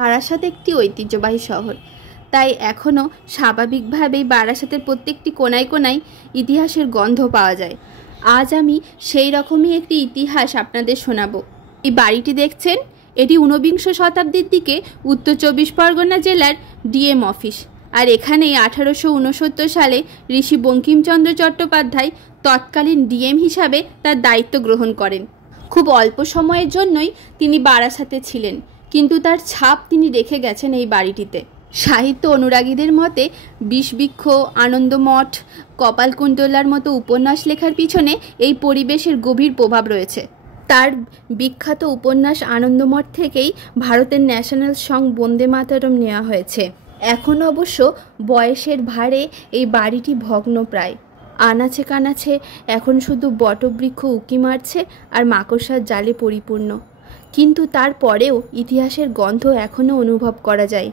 বারাসাত একটি ঐতিহ্যবাহী শহর, তাই এখনও স্বাভাবিকভাবেই বারাসাতের প্রত্যেকটি কোনায় কোনায় ইতিহাসের গন্ধ পাওয়া যায়। আজ আমি সেই রকমই একটি ইতিহাস আপনাদের শোনাবো। এই বাড়িটি দেখছেন, এটি ঊনবিংশ শতাব্দীর দিকে উত্তর 24 পরগনা জেলার ডিএম অফিস। আর এখানেই 1869 সালে ঋষি বঙ্কিমচন্দ্র চট্টোপাধ্যায় তৎকালীন ডিএম হিসাবে তার দায়িত্ব গ্রহণ করেন। খুব অল্প সময়ের জন্যই তিনি বারাসাতে ছিলেন, কিন্তু তার ছাপ তিনি রেখে গেছেন এই বাড়িটিতে। সাহিত্য অনুরাগীদের মতে বিষবৃক্ষ, আনন্দমঠ, কপালকুণ্ডলার মতো উপন্যাস লেখার পিছনে এই পরিবেশের গভীর প্রভাব রয়েছে। তার বিখ্যাত উপন্যাস আনন্দমঠ থেকেই ভারতের ন্যাশনাল সং বন্দে মাতরম নেওয়া হয়েছে। এখন অবশ্য বয়সের ভারে এই বাড়িটি ভগ্নপ্রায়। আনাচে কানাচে এখন শুধু বটবৃক্ষ উঁকি মারছে আর মাকড়সার জালে পরিপূর্ণ, কিন্তু তারপরেও ইতিহাসের গন্ধ এখনও অনুভব করা যায়।